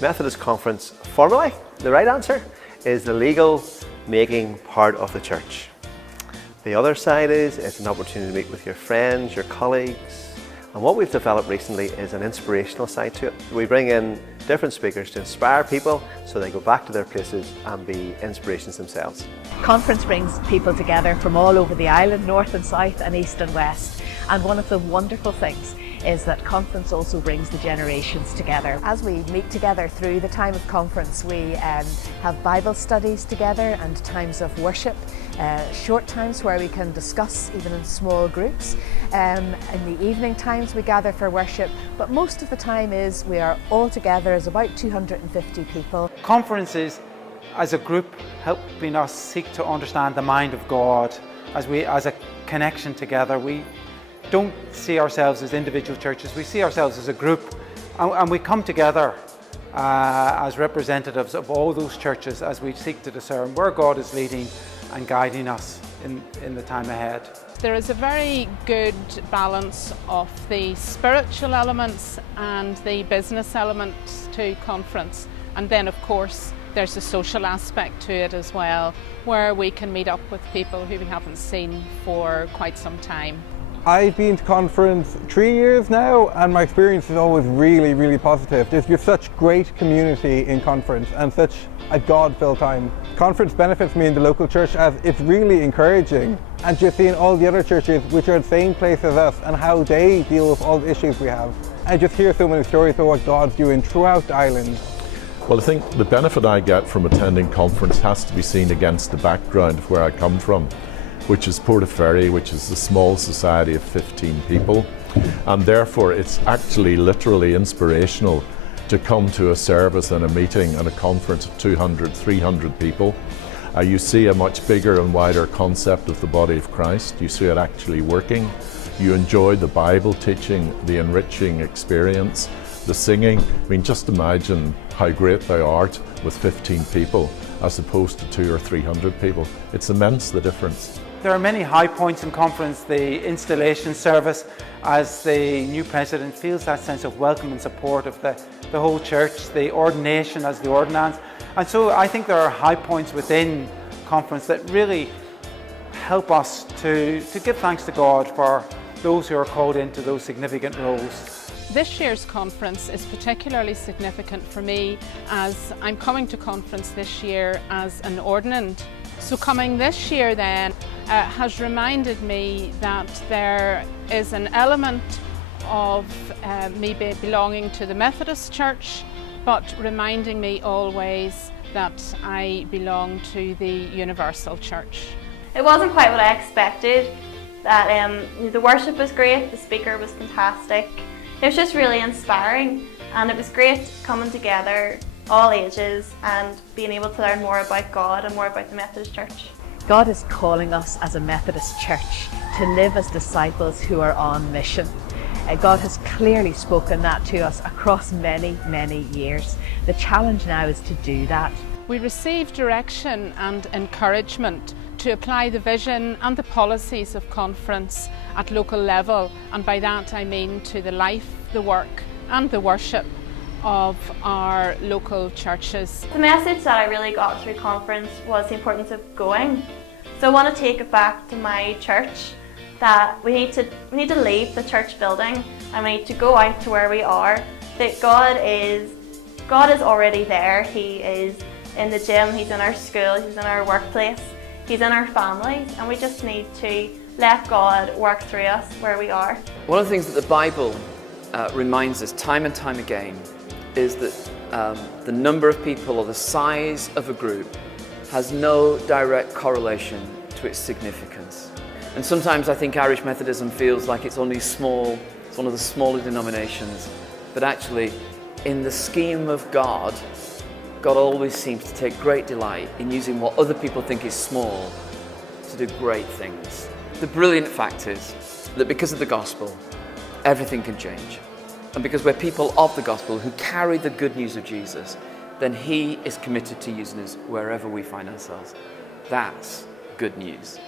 Methodist Conference formally, the right answer, is the legal making part of the church. The other side is it's an opportunity to meet with your friends, your colleagues, and what we've developed recently is an inspirational side to it. We bring in different speakers to inspire people so they go back to their places and be inspirations themselves. Conference brings people together from all over the island, north and south and east and west. And one of the wonderful things is that conference also brings the generations together. As we meet together through the time of conference, we have Bible studies together and times of worship, short times where we can discuss even in small groups. In the evening times we gather for worship, but most of the time we are all together as about 250 people. Conferences as a group helping us seek to understand the mind of God as a connection together. We don't see ourselves as individual churches, we see ourselves as a group, and we come together as representatives of all those churches as we seek to discern where God is leading and guiding us in the time ahead. There is a very good balance of the spiritual elements and the business elements to conference, and then of course there's a social aspect to it as well, where we can meet up with people who we haven't seen for quite some time. I've been to conference 3 years now, and my experience is always really, really positive. There's just such great community in conference and such a God-filled time. Conference benefits me in the local church as it's really encouraging, and just seeing all the other churches which are the same place as us and how they deal with all the issues we have. I just hear so many stories about what God's doing throughout the island. Well, I think the benefit I get from attending conference has to be seen against the background of where I come from, which is Portaferry, which is a small society of 15 people, and therefore it's actually literally inspirational to come to a service and a meeting and a conference of 200, 300 people. You see a much bigger and wider concept of the body of Christ. You see it actually working. You enjoy the Bible teaching, the enriching experience, the singing. I mean, just imagine how great thou art with 15 people as opposed to 200 or 300 people. It's immense, the difference. There are many high points in conference. The installation service, as the new president feels that sense of welcome and support of the whole church, the ordination as the ordinance. And so I think there are high points within conference that really help us to give thanks to God for those who are called into those significant roles. This year's conference is particularly significant for me as I'm coming to conference this year as an ordinand. So coming this year then has reminded me that there is an element of me belonging to the Methodist Church, but reminding me always that I belong to the Universal Church. It wasn't quite what I expected. That the worship was great, the speaker was fantastic. It was just really inspiring, and it was great coming together, all ages, and being able to learn more about God and more about the Methodist Church. God is calling us as a Methodist Church to live as disciples who are on mission. God has clearly spoken that to us across many, many years. The challenge now is to do that. We receive direction and encouragement to apply the vision and the policies of conference at local level, and by that I mean to the life, the work and the worship of our local churches. The message that I really got through conference was the importance of going. So I want to take it back to my church, that we need to leave the church building and we need to go out to where we are, that God is already there. He is in the gym, He's in our school, He's in our workplace, He's in our families, and we just need to let God work through us where we are. One of the things that the Bible reminds us time and time again is that the number of people or the size of a group has no direct correlation to its significance. And sometimes I think Irish Methodism feels like it's only small, it's one of the smaller denominations, but actually in the scheme of God, God always seems to take great delight in using what other people think is small to do great things. The brilliant fact is that because of the gospel, everything can change. And because we're people of the gospel who carry the good news of Jesus, then He is committed to using us wherever we find ourselves. That's good news.